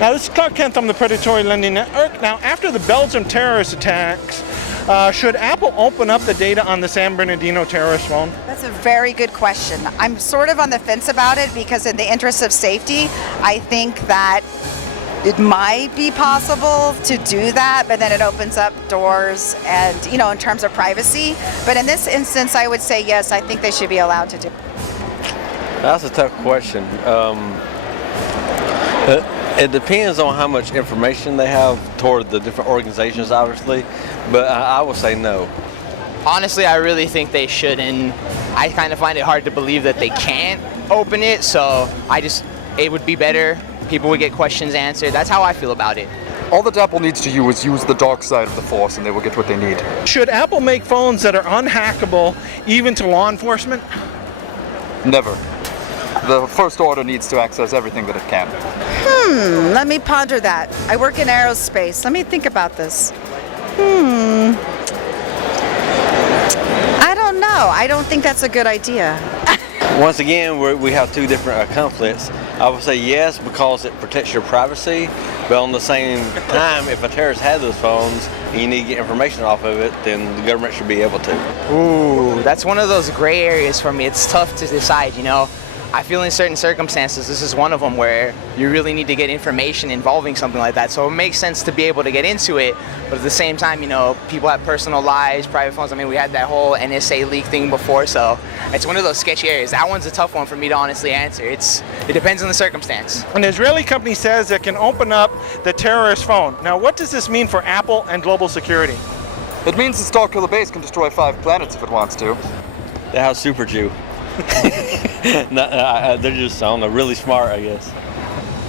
Now, this is Clark Kent from the Predatory Lending Network. Now, after the Belgium terrorist attacks, should Apple open up the data on the San Bernardino terrorist phone? That's a very good question. I'm sort of on the fence about it because in the interest of safety, I think that it might be possible to do that, but then it opens up doors and, you know, in terms of privacy. But in this instance, I would say yes, I think they should be allowed to do it. That's a tough question. It depends on how much information they have toward the different organizations, obviously, but I would say no. Honestly, I really think they should, and I kind of find it hard to believe that they can't open it, so it would be better. People would get questions answered. That's how I feel about it. All that Apple needs to do is use the dark side of the Force and they will get what they need. Should Apple make phones that are unhackable even to law enforcement? Never. The First Order needs to access everything that it can. Let me ponder that. I work in aerospace. Let me think about this. I don't know. I don't think that's a good idea. Once again, we have two different conflicts. I would say yes because it protects your privacy, but on the same time, if a terrorist had those phones and you need to get information off of it, then the government should be able to. Ooh, that's one of those gray areas for me. It's tough to decide, you know. I feel in certain circumstances, this is one of them where you really need to get information involving something like that. So it makes sense to be able to get into it, but at the same time, you know, people have personal lives, private phones. I mean, we had that whole NSA leak thing before, so it's one of those sketchy areas. That one's a tough one for me to honestly answer. It depends on the circumstance. An Israeli company says it can open up the terrorist phone. Now, what does this mean for Apple and global security? It means the Starkiller base can destroy 5 planets if it wants to. They have Super Jew. They're just, I don't know, really smart, I guess.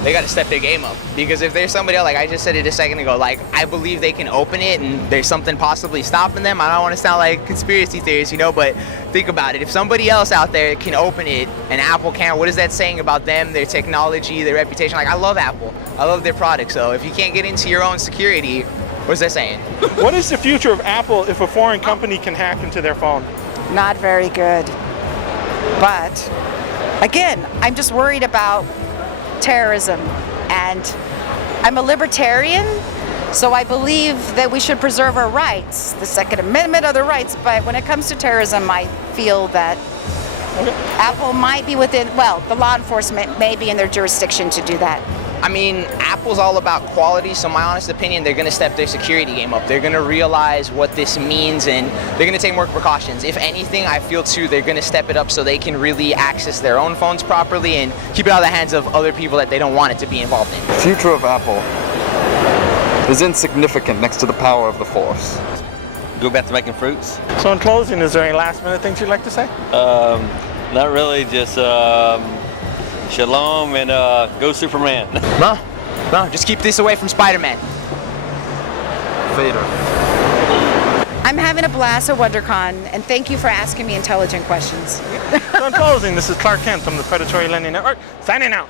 They got to step their game up, because if there's somebody else, like I just said it a second ago, like I believe they can open it and there's something possibly stopping them. I don't want to sound like conspiracy theories, you know, but think about it. If somebody else out there can open it and Apple can't, what is that saying about them, their technology, their reputation? Like, I love Apple. I love their product. So if you can't get into your own security, what's that saying? What is the future of Apple if a foreign company can hack into their phone? Not very good. But again, I'm just worried about terrorism, and I'm a libertarian, so I believe that we should preserve our rights, the Second Amendment, other rights, but when it comes to terrorism, I feel that Apple might be within, well, the law enforcement may be in their jurisdiction to do that. I mean, Apple's all about quality, so my honest opinion, they're going to step their security game up. They're going to realize what this means, and they're going to take more precautions. If anything, I feel too, they're going to step it up so they can really access their own phones properly and keep it out of the hands of other people that they don't want it to be involved in. The future of Apple is insignificant next to the power of the Force. Go back to making fruits? So in closing, is there any last minute things you'd like to say? Not really, just shalom and go Superman. No, just keep this away from Spider-Man. Vader. I'm having a blast at WonderCon, and thank you for asking me intelligent questions. So in closing, this is Clark Kent from the Predatory Lending Network, signing out.